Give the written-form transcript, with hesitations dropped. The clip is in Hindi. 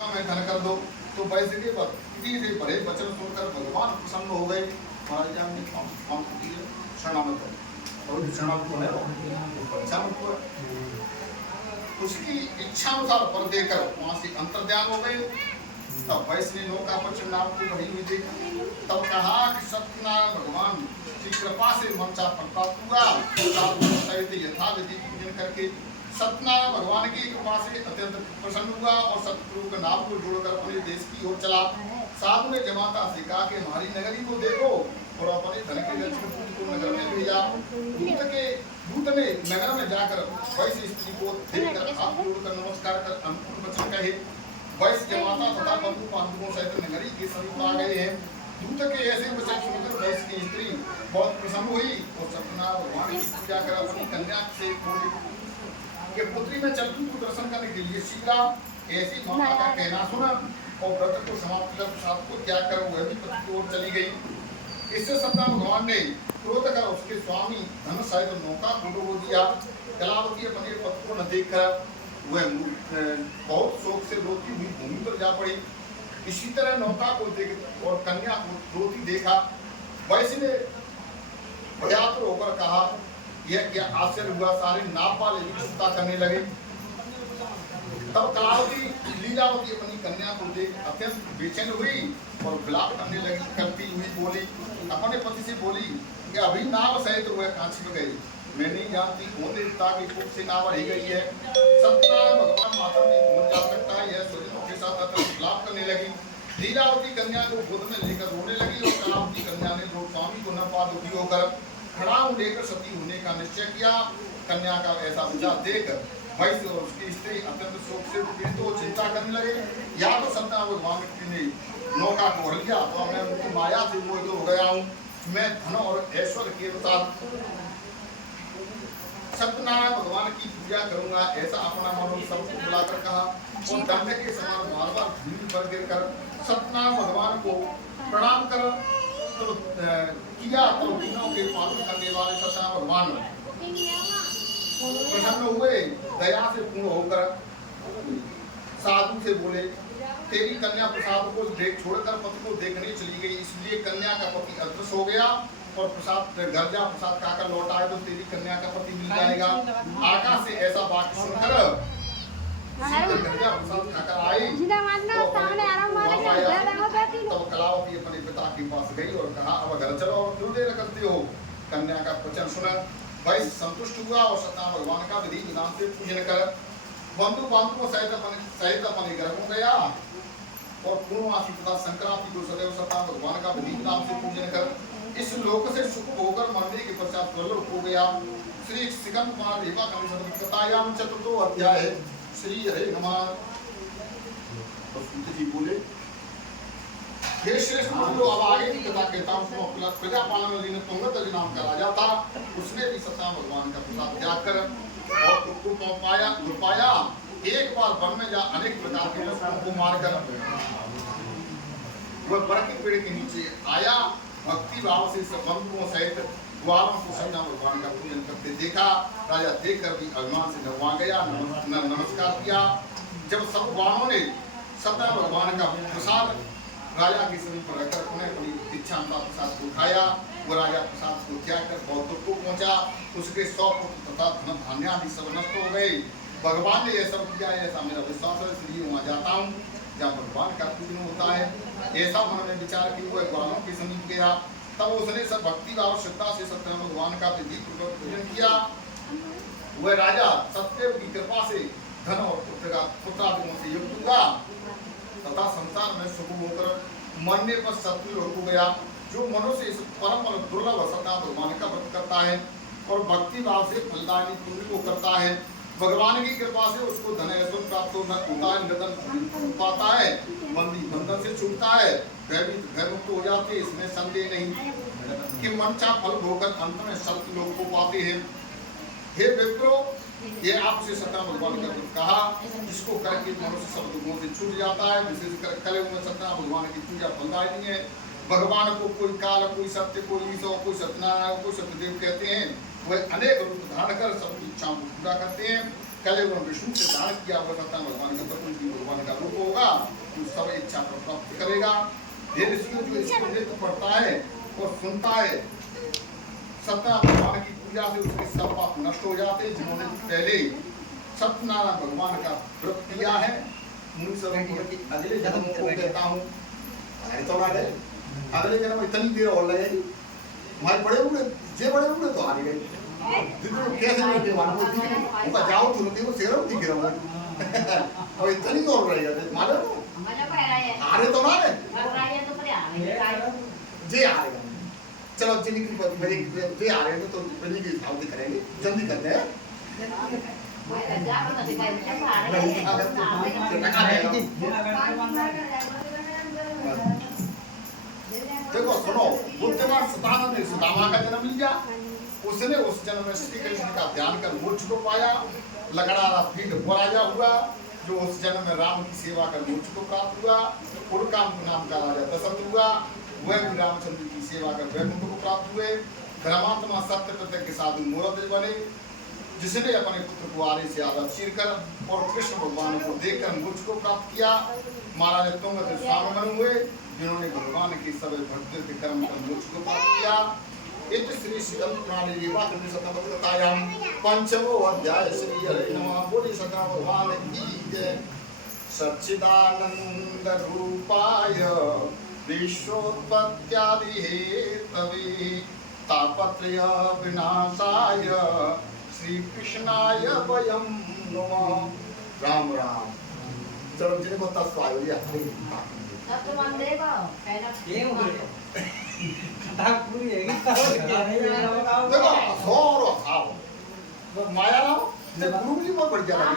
में धन कर दो। तो वैसे के भक्ति से भरे वचन सुनकर भगवान प्रसन्न हो गए। महाराज जी ने शरणागत और शरणागत है वो उसकी इच्छा अनुसार पर देकर वहां से अंतर्ध्यान हो गए। तब वैश्य ने नौका पर चंडाल को भरी हुई देखा। तब कहा कि सत्यनारायण भगवान की कृपा से मंचा पलटा हुआ सहित यथाविधि पूजन करके सत्यनारायण भगवान की कृपा से अत्यंत प्रसन्न हुआ और सतगुरु के नाम को जोड़कर अपने देश की ओर चला। साधु ने जमाता से कहा कि हमारी नगरी को देखो और अपने धन के लक्ष्य दूत को नगर में भेजा। दूत ने नगर में जाकर वैश्य स्त्री को देखकर हाथ जोड़कर नमस्कार कर अनुकूल वचन कहे। वैश्य जमाता तथा बंधु बांधवों सहित नगरी के समीप आ गए हैं। दूत के ऐसे वचन सुनकर वैश्य की स्त्री बहुत प्रसन्न हुई और सत्यनारायण भगवान की पूजा कर अपनी कन्या से बोली कि पुत्री में चलती को दर्शन करने के लिए शीघ्र ऐसी माता का कहना सुना और व्रत को समाप्त कर प्रसाद को त्याग कर वह भी पति की ओर चली गई। इससे सत्यनारायण भगवान ने क्रोध कर उसके स्वामी धन सहित नौका को डुबो दिया। कलावती अपने पति को न देखकर वह बहुत शोक से रोती हुई भूमि पर जा पड़ी। इसी तरह नौका को देख और कन्या को रोती देखा। वैश्य ने भयातुर होकर कहा यह क्या आश्चर्य हुआ। सारे नाप वाले भी चिंता करने लगे। तब कलावती लीलावती अपनी कन्या को देख अत्यंत बेचैन हुई और विलाप करने लगी। करती हुई बोली अपने पति से बोली कि अभी नाव सहित वह कहाँ छिप गई। मैं नहीं जानती कौन देवता की कोप से नाव रही गई है। सत्यनारायण भगवान माता में पहुंच जा सकता है। यह स्वजनों के साथ अत्यंत विलाप करने लगी। लीलावती कन्या को गोद में लेकर रोने लगी और कलावती कन्या ने जो स्वामी को न पा दुखी होकर खड़ा लेकर सती होने का निश्चय किया। कन्या का ऐसा विचार देख वैश्य और उसकी स्त्री अत्यंत शोक से पीड़ित हो चिंता करने लगे। या तो सत्यनारायण भगवान ने नौका को हर लिया तो मैं उनकी माया से मोहित हो गया हूँ। मैं धन और ऐश्वर्य के अनुसार सत्यनारायण भगवान की पूजा करूंगा ऐसा अपना मन सबको बुलाकर कहा और दंड के समान बार बार भूमि पर गिर कर सत्यनारायण भगवान को प्रणाम कर तो किया। तो तीनों के पालन करने वाले सत्यनारायण भगवान प्रसन्न हुए। दया से पूर्ण होकर साधु से बोले तेरी कन्या प्रसाद को देख छोड़कर पति को देखने चली गई। इसलिए कन्या का पति अदृश्य हो गया और प्रसाद घर जा प्रसाद खाकर लौट आए तो तेरी कन्या का पति मिल जाएगा। आकाश से ऐसा वाक्य सुनकर प्रसाद खाकर आई तो कलावती अपने पिता के पास गई और कहा अब घर चलो और क्यों देर करते हो। कन्या का वचन सुना वैश्य संतुष्ट हुआ और सत्यनारायण भगवान का विधि विधान से पूजन कर बंधु बांधवों सहित अपने घर को गया और पूर्णवासी तथा संक्रांति को सदैव सत्यनारायण भगवान का विधि विधान से पूजन कर इस लोक से सुख होकर मरने के पश्चात प्रलोक हो गया। श्री सिकंद कुमार रेवा कथायाम चतुर्थो अध्याय श्री हरे नमः। जी बोले हे श्रेष्ठ बोलो अब आगे की कथा कहता हूँ। प्रजापालन ने तुंगत नाम का राजा था। उसने भी सत्यनारायण भगवान का प्रसाद त्याग कर और उसको पाया एक बार वन में जा अनेक प्रकार के पशुओं को मारकर वह बर के पेड़ के नीचे आया। भक्ति भाव से बंधुओं सहित ग्वालों को सत्यनारायण भगवान का पूजन करते देखा। राजा देखकर भी अभिमान से नवा गया नमस्कार किया। जब सब ग्वालों ने सत्यनारायण भगवान का प्रसाद राजा के समीप रहकर उन्हें अपनी इच्छा अनुसार प्रसाद को खाया। वो राजा प्रसाद को त्याग कर बौद्ध को पहुंचा। उसके 100 पुत्र तथा धन धान्य आदि सब नष्ट हो गए। भगवान ने यह सब किया ऐसा मेरा विश्वास है इसलिए वहां जाता हूँ जहाँ भगवान का पूजन होता है। ऐसा मन में विचार की वह ग्वालों के समीप गया। तब उसने सब भक्ति भाव श्रद्धा से सत्यनारायण भगवान का विधि पूर्वक पूजन किया। वह राजा सत्यदेव की कृपा से धन और पुत्रादियों से युक्त हुआ तथा संसार में सुख होकर मरने पर शत्रु हो गया। जो मनुष्य इस परम दुर्लभ सत्यनारायण भगवान का व्रत करता है और भक्ति भाव से फलदायी पुण्य को करता है भगवान की कृपा से उसको धन ऐश्वर्य प्राप्त होता है। निरंतर पाता है बंदी बंधन से छूटता है भय मुक्त हो जाते हैं। इसमें संदेह नहीं कि मनचा फल भोगकर अंत में सत्य लोग को पाते हैं। हे विप्रो ये आपसे सत्यनारायण भगवान का कहा जिसको करके मनुष्य सब दुखों से छूट जाता है। विशेषकर कले हुए सत्यनारायण भगवान की पूजा फलदायी है। भगवान को कोई काल कोई सत्य कोई ईश्वर कोई सत्यनारायण कोई सत्यदेव कहते हैं। वह अनेक रूप धारण कर सबकी इच्छाओं को पूरा करते हैं। कलयुग में विष्णु से दान किया हुआ सत्ता भगवान का प्रभु जी भगवान का रूप होगा, तो सब इच्छा पर प्राप्त करेगा। ये ऋषि जो इसको नृत्य पढ़ता है और सुनता है, सत्य भगवान की पूजा से उसके सब पाप नष्ट हो जाते हैं। जिन्होंने पहले सत्यनारायण भगवान का व्रत किया है, मुनि सब की अगले जन्म को कहता हूँ तो ना गए, अगले जन्म इतनी देर और लगेगी, हमारे बड़े हुए तो आ गए कैसे बैठे मानो जाओ तुरंत वो सेरम दिख रहा हूँ और इतनी तो और रहेगा मालूम आ रहे तो ना रे जे आ रहे चलो जिन्हीं की जे आ रहे हैं तो बनी की हिसाब से करेंगे, जल्दी करते हैं। देखो सुनो, बुद्धिमान सतानंद ने सुदामा का जन्म लिया, उसने उस जन्म में श्री कृष्ण का ध्यान कर मोक्ष को पाया। लगड़ा पीठ राजा हुआ जो उस जन्म में राम की सेवा कर मोक्ष को प्राप्त हुआ। पुरकाम नाम का राजा दशरथ हुआ, वह भी रामचंद्र की सेवा कर वैकुंठ को प्राप्त हुए। धर्मात्मा सत्य प्रत्यय के साधु मूर्ति बने, जिसने अपने पुत्र को आरे से आधा चीर कर और कृष्ण भगवान को देखकर मोक्ष को प्राप्त किया। महाराज तुंग स्वामी बने हुए, जिन्होंने भगवान के सब भक्तों के कर्म कर मोक्ष को प्राप्त किया। इत श्री श्रीदम पुराणे रीवा कृष्ण सतमतायाम पंचमो अध्याय श्री हरि नमः बोले सदा भगवान की जय। सच्चिदानंद रूपाय विश्वोत्पत्त्यादि हेतवे तापत्रय विनाशाय श्री कृष्णाय वयं नमः। राम राम। चलो जिनको तस्वाय हो गया माया राव गुरु जी बहुत बढ़िया लगे